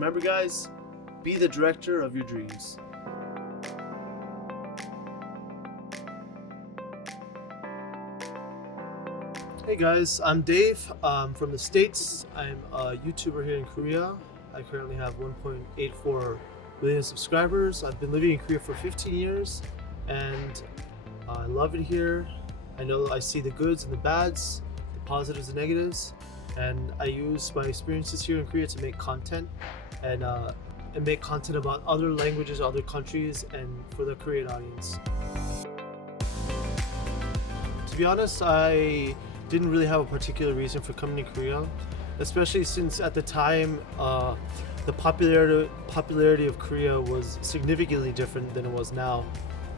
remember guys, be the director of your dreams. Hey guys, I'm Dave. I'm from the States. I'm a YouTuber here in Korea. I currently have 1.84 million subscribers. I've been living in Korea for 15 years and I love it here. I know I see the goods and the bads, the positives and negatives, and I use my experiences here in Korea to make content and make content about other languages, other countries, and for the Korean audience. To be honest, I didn't really have a particular reason for coming to Korea, especially since at the time the popularity of Korea was significantly different than it was now.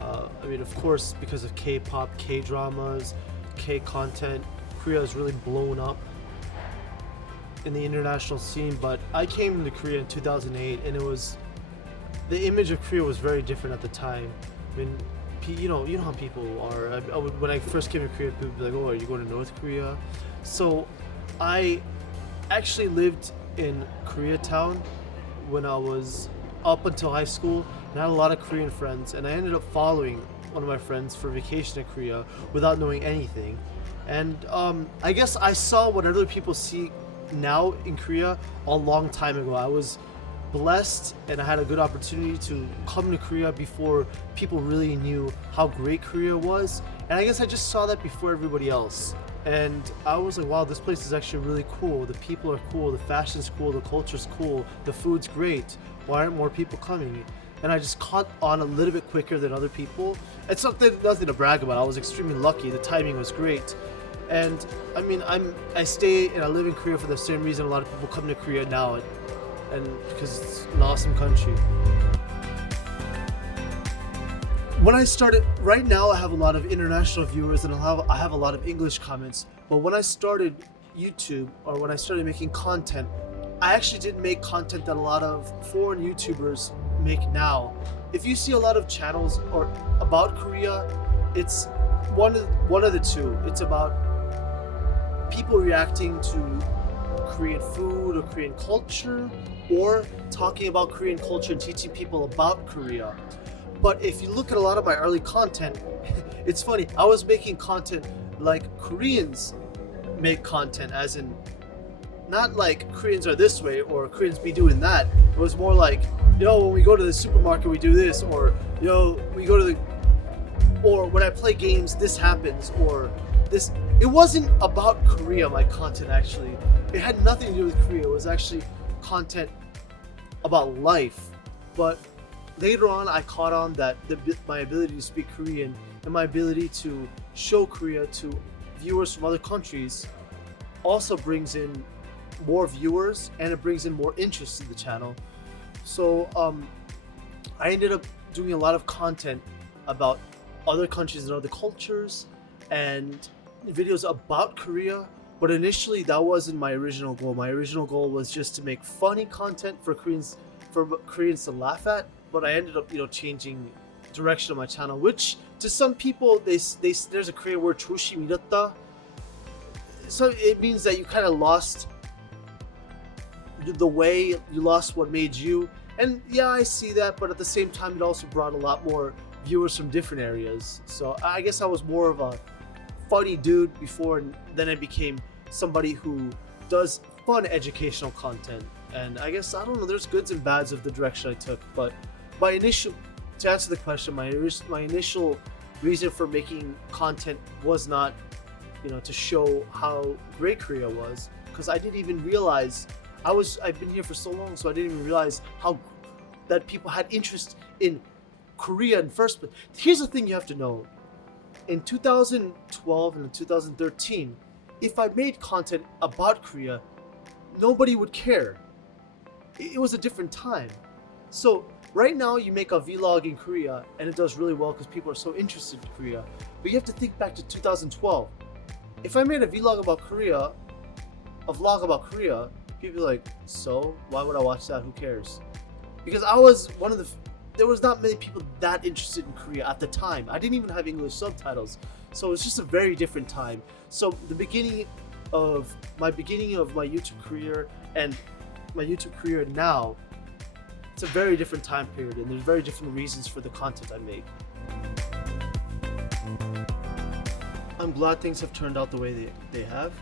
I mean, of course, because of K-pop, K-dramas, K-content, Korea has really blown up in the international scene. But I came to Korea in 2008, and the image of Korea was very different at the time. I mean, you know how people are. When I first came to Korea, people would be like, "Oh, are you going to North Korea?" So I actually lived in Koreatown when I was up until high school, and I had a lot of Korean friends, and I ended up following one of my friends for vacation in Korea without knowing anything. And I guess I saw what other people see now in Korea a long time ago. I was blessed and I had a good opportunity to come to Korea before people really knew how great Korea was, and I guess I just saw that before everybody else. And I was like, wow, this place is actually really cool. The people are cool, the fashion's cool, the culture's cool, the food's great. Why aren't more people coming? And I just caught on a little bit quicker than other people. It's nothing to brag about. I was extremely lucky. The timing was great. And I mean, I stay and I live in Korea for the same reason a lot of people come to Korea now, and because it's an awesome country. When I started, right now I have a lot of international viewers and I have a lot of English comments, but when I started YouTube, or when I started making content, I actually didn't make content that a lot of foreign YouTubers make now. If you see a lot of channels or about Korea, it's one of the two. It's about people reacting to Korean food or Korean culture, or talking about Korean culture and teaching people about Korea. But if you look at a lot of my early content, it's funny, I was making content like Koreans make content, as in not like Koreans are this way or Koreans be doing that. It was more like, when we go to the supermarket we do this, or we go to or when I play games this happens, or this. It wasn't about Korea, my content actually. It had nothing to do with Korea. It was actually content about life. But later on, I caught on that my ability to speak Korean and my ability to show Korea to viewers from other countries also brings in more viewers, and it brings in more interest in the channel. So I ended up doing a lot of content about other countries and other cultures and videos about Korea. But initially, that wasn't my original goal. My original goal was just to make funny content for Koreans to laugh at. But I ended up, changing direction of my channel, which to some people, there's a Korean word, 조심 잃었다. So it means that you kind of lost the way, you lost what made you. And yeah, I see that, but at the same time, it also brought a lot more viewers from different areas. So I guess I was more of a funny dude before, and then I became somebody who does fun educational content. And I guess, I don't know, there's goods and bads of the direction I took. But to answer the question, my initial reason for making content was not, to show how great Korea was, because I didn't even realize I've been here for so long, so I didn't even realize how that people had interest in Korea in first place. Here's the thing you have to know. In 2012 and 2013, if I made content about Korea, nobody would care. It was a different time. So right now you make a vlog in Korea and it does really well because people are so interested in Korea. But you have to think back to 2012. If I made a vlog about Korea, people are like, so why would I watch that? Who cares? Because I was there was not many people that interested in Korea at the time. I didn't even have English subtitles. So it was just a very different time. So the beginning of my YouTube career and my YouTube career now it's a very different time period, and there's very different reasons for the content I make. I'm glad things have turned out the way they have.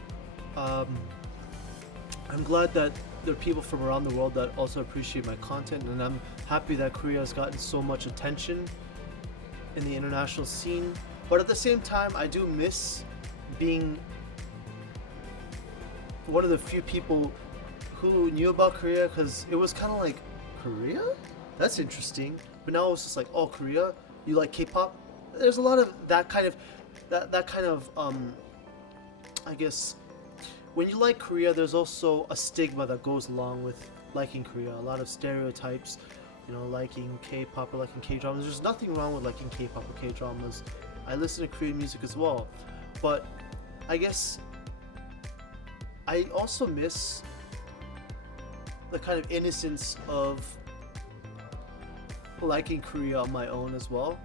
I'm glad that there are people from around the world that also appreciate my content, and I'm happy that Korea has gotten so much attention in the international scene. But at the same time, I do miss being one of the few people who knew about Korea, because it was kind of like, Korea? That's interesting. But now it's just like, oh, Korea? You like K-pop? There's a lot of that kind of I guess when you like Korea, there's also a stigma that goes along with liking Korea. A lot of stereotypes, liking K-pop or liking K-dramas. There's nothing wrong with liking K-pop or K-dramas. I listen to Korean music as well. But I guess I also miss the kind of innocence of liking Korea on my own as well,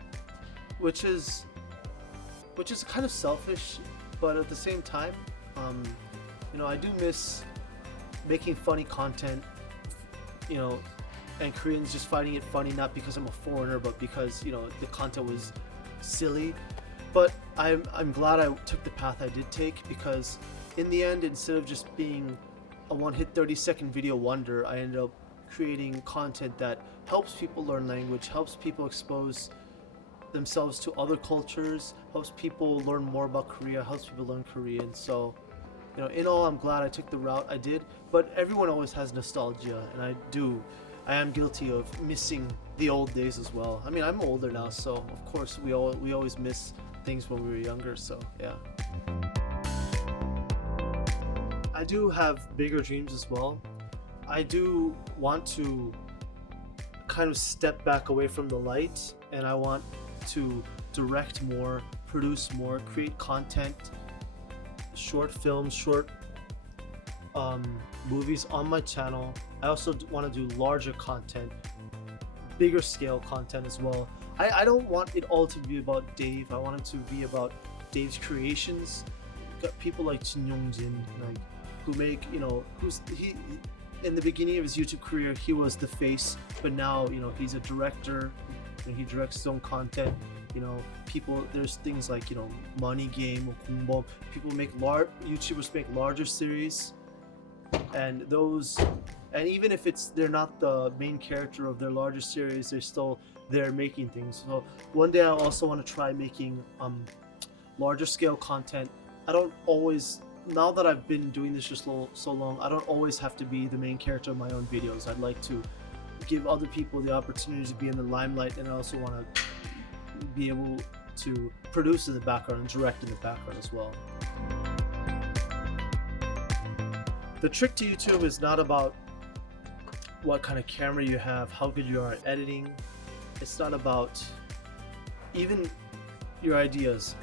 which is kind of selfish, but at the same time, I do miss making funny content, and Koreans just finding it funny, not because I'm a foreigner, but because the content was silly. But I'm glad I took the path I did take, because in the end, instead of just being a one-hit 30-second video wonder, I ended up creating content that helps people learn language, helps people expose themselves to other cultures, helps people learn more about Korea, helps people learn Korean. So, in all, I'm glad I took the route I did. But everyone always has nostalgia, and I am guilty of missing the old days as well. I mean, I'm older now, so of course we always miss things when we were younger. So yeah. I do have bigger dreams as well. I do want to kind of step back away from the light, and I want to direct more, produce more, create content, short films, short movies on my channel. I also want to do larger content, bigger scale content as well. I don't want it all to be about Dave. I want it to be about Dave's creations. Got people like Jin Yong-jin, who make, he in the beginning of his YouTube career, he was the face, but now, he's a director, and he directs his own content. There's things like, Money Game or Kungbom. YouTubers make larger series, and even if they're not the main character of their larger series, they're still there making things. So one day I also want to try making larger scale content. I don't always, now that I've been doing this just so long, I don't always have to be the main character of my own videos. I'd like to give other people the opportunity to be in the limelight, and I also want to be able to produce in the background and direct in the background as well. The trick to YouTube is not about what kind of camera you have, how good you are at editing. It's not about even your ideas.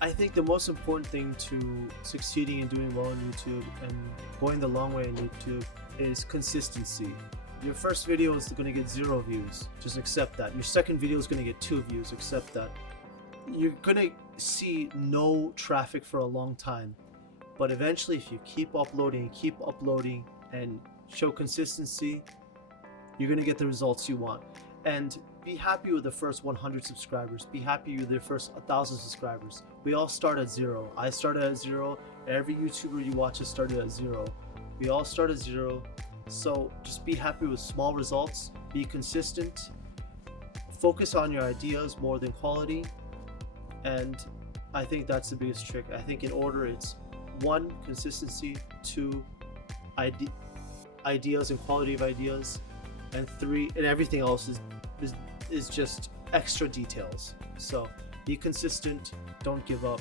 I think the most important thing to succeeding and doing well on YouTube and going the long way on YouTube is consistency. Your first video is going to get 0 views. Just accept that. Your second video is going to get 2 views. Accept that. You're going to see no traffic for a long time. But eventually, if you keep uploading and show consistency, you're going to get the results you want. And be happy with the first 100 subscribers. Be happy with the first 1,000 subscribers. We all start at 0. I started at 0. Every YouTuber you watch has started at 0. We all start at 0. So just be happy with small results. Be consistent. Focus on your ideas more than quality. And I think that's the biggest trick. I think in order, it's 1, consistency, 2, ideas and quality of ideas, and 3, and everything else is just extra details. So be consistent, don't give up.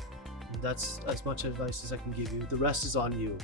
That's as much advice as I can give you. The rest is on you.